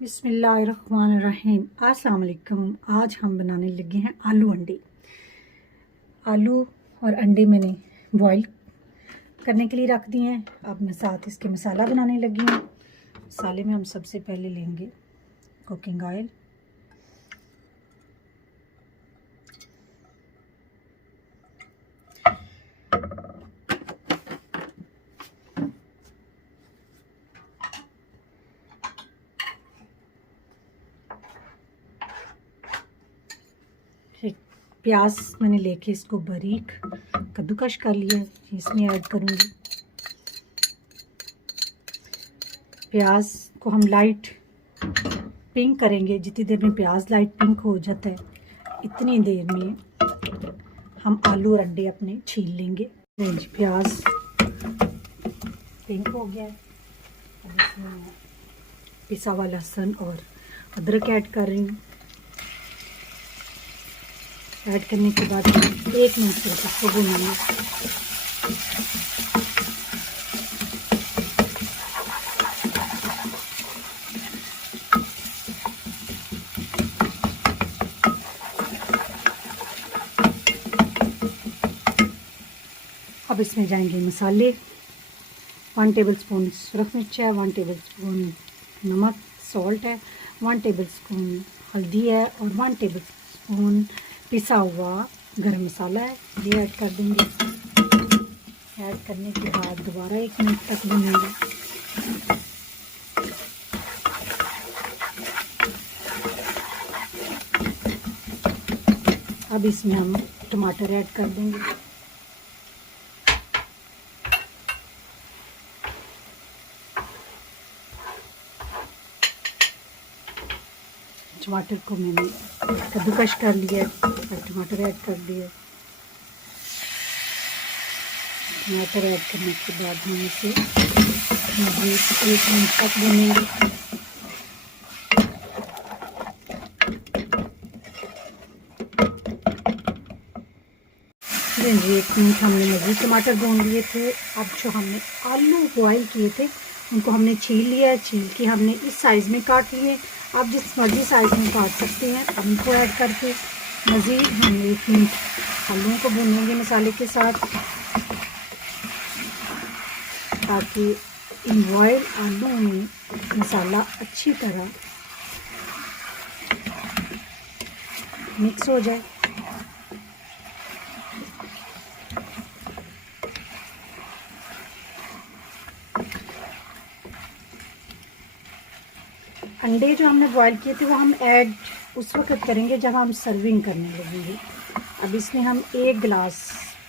बिस्मिल्लाहिर्रहमानिर्रहीम। अस्सलाम वालेकुम। आज हम बनाने लगे हैं आलू अंडे। आलू और अंडे मैंने बॉईल करने के लिए रख दिए हैं। अब मैं साथ इसके मसाला बनाने लगी हूँ। मसाले में हम सबसे पहले लेंगे कुकिंग ऑयल, एक प्याज मैंने लेके इसको बारीक कद्दूकश कर लिया, इसमें ऐड करूँगी। प्याज को हम लाइट पिंक करेंगे। जितनी देर में प्याज लाइट पिंक हो जाता है इतनी देर में हम आलू और अंडे अपने छील लेंगे। प्याज पिंक हो गया है। अब इसमें पिसा हुआ लहसुन और अदरक ऐड कर रही हूँ। ऐड करने के बाद 1 मिनट तक इसको भूनेंगे। अब इसमें जाएंगे मसाले। 1 टेबलस्पून सुरख मिर्च है, 1 टेबलस्पून नमक सॉल्ट है, 1 टेबलस्पून हल्दी है और 1 टेबलस्पून पिसा हुआ गरम मसाला है। ये ऐड कर देंगे। ऐड करने के बाद दोबारा 1 मिनट तक भूनेंगे। अब इसमें हम टमाटर ऐड कर देंगे। टमाटर को मैंने कद्दूकश कर लिया और टमाटर ऐड कर दिया। टमाटर ऐड करने के बाद हम इसे 1 मिनट तक भूनेंगे। जी 1 मिनट हमने मज़ीद टमाटर भून लिए थे। अब जो हमने आलू बॉईल किए थे उनको हमने छील लिया है। छील के हमने इस साइज़ में काट लिए। आप जिस मर्ज़ी साइज़ में काट सकते हैं। अब इनको ऐड करके मज़ीद हम 1 मिनट आलूओं को भूनेंगे मसाले के साथ, ताकि इन बॉयल आलू में मसाला अच्छी तरह मिक्स हो जाए। अंडे जो हमने बॉईल किए थे वो हम ऐड उस वक्त करेंगे जब हम सर्विंग करने लगेंगे। अब इसमें हम 1 गिलास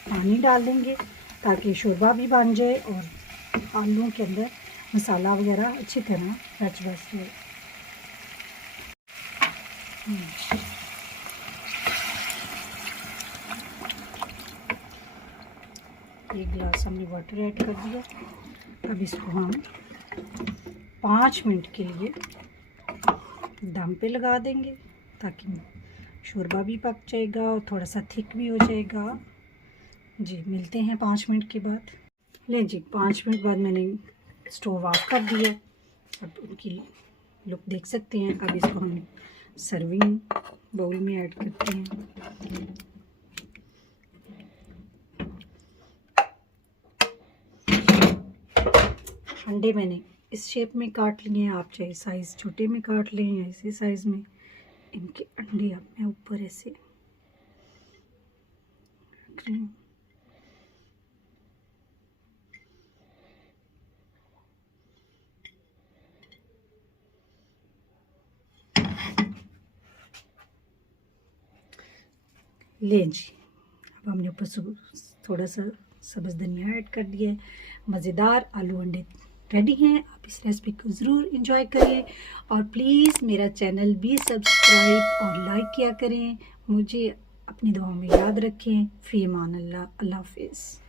पानी डाल देंगे ताकि शोरबा भी बन जाए और आलूओं के अंदर मसाला वगैरह अच्छी तरह रच बस जाए। 1 गिलास हमने वाटर ऐड कर दिया। अब इसको हम 5 मिनट के लिए दम पे लगा देंगे ताकि शोरबा भी पक जाएगा और थोड़ा सा थिक भी हो जाएगा। जी मिलते हैं 5 मिनट के बाद। लें जी 5 मिनट बाद मैंने स्टोव ऑफ कर दिया। अब उनकी लुक देख सकते हैं। अब इसको हम सर्विंग बाउल में ऐड करते हैं। अंडे मैंने इस शेप में काट लिए हैं। आप चाहे साइज़ छोटे में काट लें या इसी साइज़ में। इनके अंडे अब मैं ऊपर ऐसे रख रही हूँ। लें जी अब हमने ऊपर थोड़ा सा सब्ज़ धनिया ऐड कर दिया है। मज़ेदार आलू अंडे रेडी हैं। आप इस रेसिपी को ज़रूर इंजॉय करिए और प्लीज़ मेरा चैनल भी सब्सक्राइब और लाइक किया करें। मुझे अपनी दुआओं में याद रखें। फ़ी अमान अल्लाह। अल्लाह हाफ़िज़।